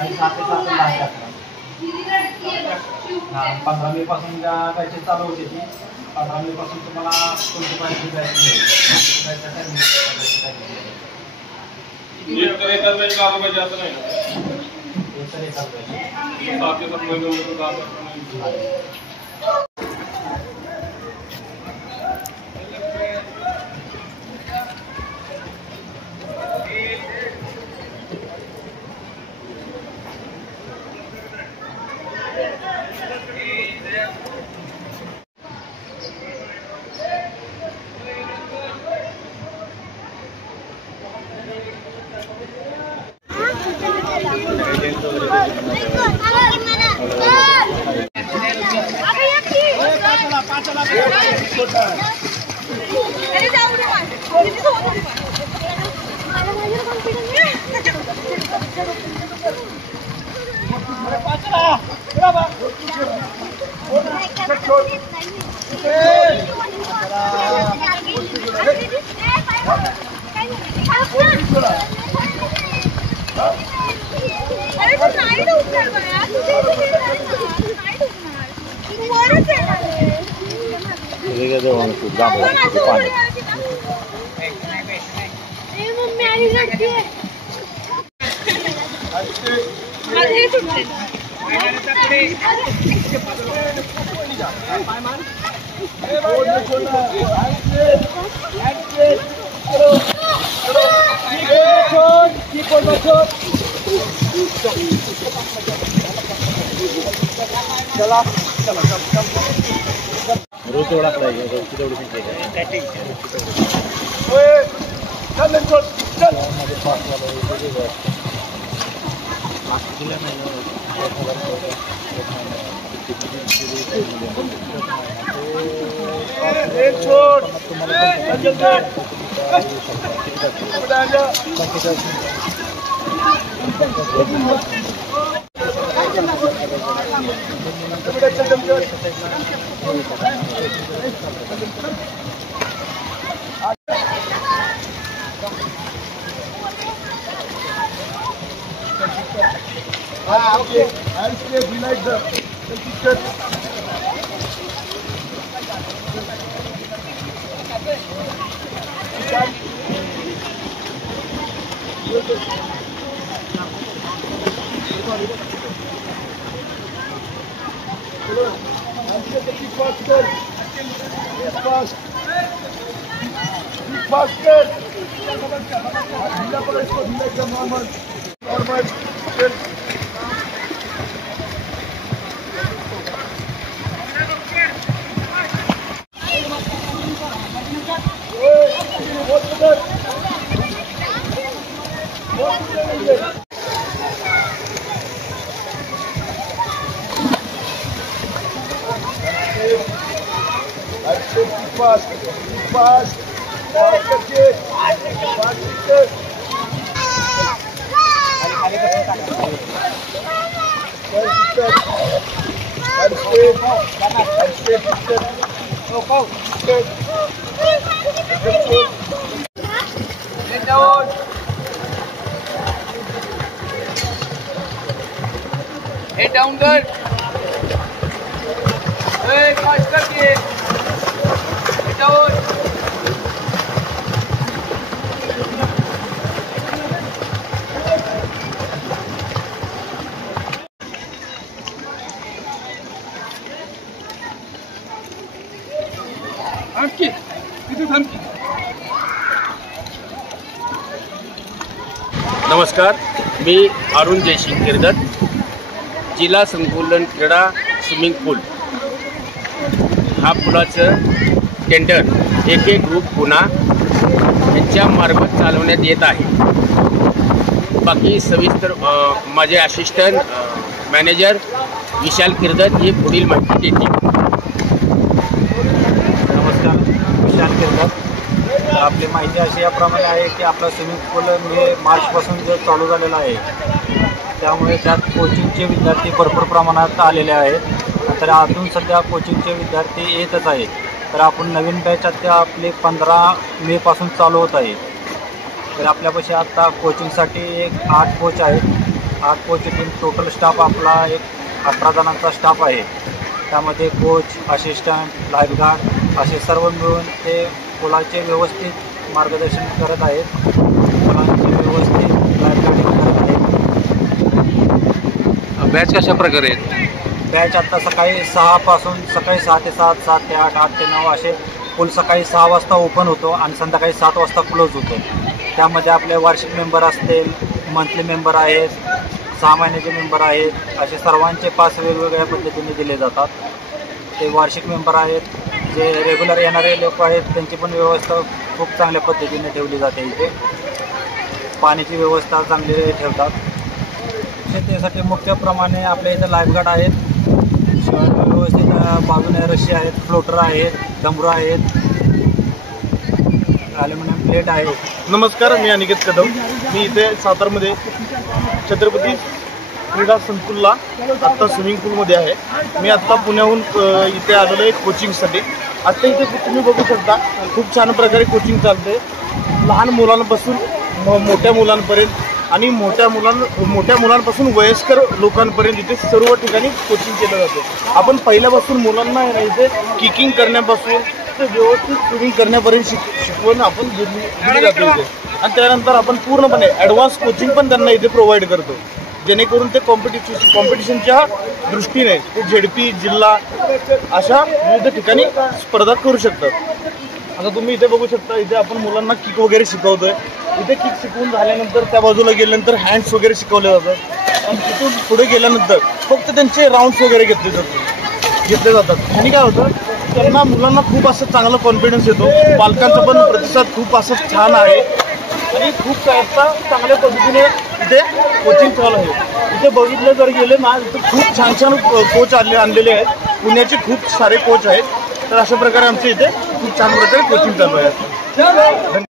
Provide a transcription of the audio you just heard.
आणि 7 ते 7 10 हां 15 मे पासून बॅचेस चालू होते ती 15 मे पासून तुम्हाला कोणती पाहिजे बॅच मिळेल. रोज एवढा पाहिजे रोजची तेवढी okay. I'll stay be like the picture. Faster. Fast. Faster. Like the normal. Fast. Head down, girl. Hey, fast करके. Head down. आणखी इथे थांब. नमस्कार, मी अरुण जयसिंग किर्दत, जिल्हा संकुलन क्रीडा स्विमिंग पूल हा पुलाचं टेंडर AK ग्रुप पुणा यांच्या मार्फत चालवण्यात येत आहे. बाकी सविस्तर माझे असिस्टंट मॅनेजर विशाल किर्दत हे पुढील माहिती देतील. नमस्कार, विशाल किर्दत. आपली माहिती अशी याप्रमाणे आहे की आपला स्विमिंग पूल हे मार्चपासून जो चालू झालेला आहे, त्यामुळे त्यात कोचिंगचे विद्यार्थी भरपूर प्रमाणात आलेले आहेत. तर अजून सध्या कोचिंगचे विद्यार्थी येतच आहेत. तर आपण नवीन बॅच आता आपले 15 मेपासून चालू होत आहे. तर आपल्यापाशी आता कोचिंगसाठी 8 कोच आहेत. 8 कोचची टीम. टोटल स्टाफ आपला एक 18 जणांचा स्टाफ आहे. त्यामध्ये कोच, असिस्टंट, लाईफगार्ड असे सर्व मिळून ते पुलाचे व्यवस्थित मार्गदर्शन करत आहेत. पुलांचे व्यवस्थित लाईफगार्डिंग करत आहेत. बॅच कशा प्रकारे आहेत? बॅच आत्ता सकाळी 6 पासून सकाळी 6 ते 7, 7 ते 8, 8 ते 9 असे पूल सकाळी 6 वाजता ओपन होतो आणि संध्याकाळी 7 वाजता क्लोज होतो. त्यामध्ये आपले वार्षिक मेंबर असतील, मंथली मेंबर आहेत, 6 महिन्याचे मेंबर आहेत, असे सर्वांचे पास वेगवेगळ्या पद्धतीने दिले जातात. ते वार्षिक मेंबर आहेत, जे रेग्युलर येणारे लोक आहेत त्यांची पण व्यवस्था खूप चांगल्या पद्धतीने ठेवली जाते. इथे पाण्याची व्यवस्था चांगली ठेवतात. त्यासाठी मुख्यप्रमाणे आपल्या इथं लाईफगार्ड आहेत, व्यवस्थित बाजूने रशी आहेत, फ्लोटर आहेत, डमरू आहेत, ॲल्युमिनियम प्लेट आहे. नमस्कार, मी अनिकेत कदम. मी इथे सातारमध्ये छत्रपती क्रीडा संकुलला आत्ता स्विमिंग पूलमध्ये आहे. मी आत्ता पुण्याहून इथे आलेलो आहे कोचिंगसाठी. आत्ता इथे तुम्ही बघू शकता खूप छान प्रकारे कोचिंग चालते. लहान मुलांपासून मोठ्या मुलांपर्यंत आणि मोठ्या मुलांपासून वयस्कर लोकांपर्यंत इथे सर्व ठिकाणी कोचिंग केलं जातं. आपण पहिल्यापासून मुलांना इथे किकिंग करण्यापासून ते व्यवस्थित स्विमिंग करण्यापर्यंत शिकवण आपण दिली जाते इथे. आणि त्यानंतर आपण पूर्णपणे ॲडव्हान्स कोचिंग पण त्यांना इथे प्रोव्हाइड करतो, जेणेकरून ते कॉम्पिटिशनच्या दृष्टीने ते झेडपी, जिल्हा अशा विविध ठिकाणी स्पर्धा करू शकतात. आता तुम्ही इथे बघू शकता, इथे आपण मुलांना किक वगैरे शिकवतोय. इथे किक शिकवून झाल्यानंतर त्या बाजूला गेल्यानंतर हँड्स वगैरे शिकवले जातात आणि तिथून पुढे गेल्यानंतर फक्त त्यांचे राऊंड्स वगैरे घेतले जातात. आणि काय होतं, त्यांना मुलांना खूप असं चांगला कॉन्फिडन्स येतो. पालकांचा पण प्रतिसाद खूप असं छान आहे आणि खूप चांगल्या पद्धतीने इथे कोचिंग चालू आहे. इथे बघितलं जर गेले ना, इथे खूप छान छान कोच आणलेले आहेत. पुण्याचे खूप सारे कोच आहेत. तर अशा प्रकारे आमच्या इथे खूप छान प्रकारे कोचिंग चालू आहे.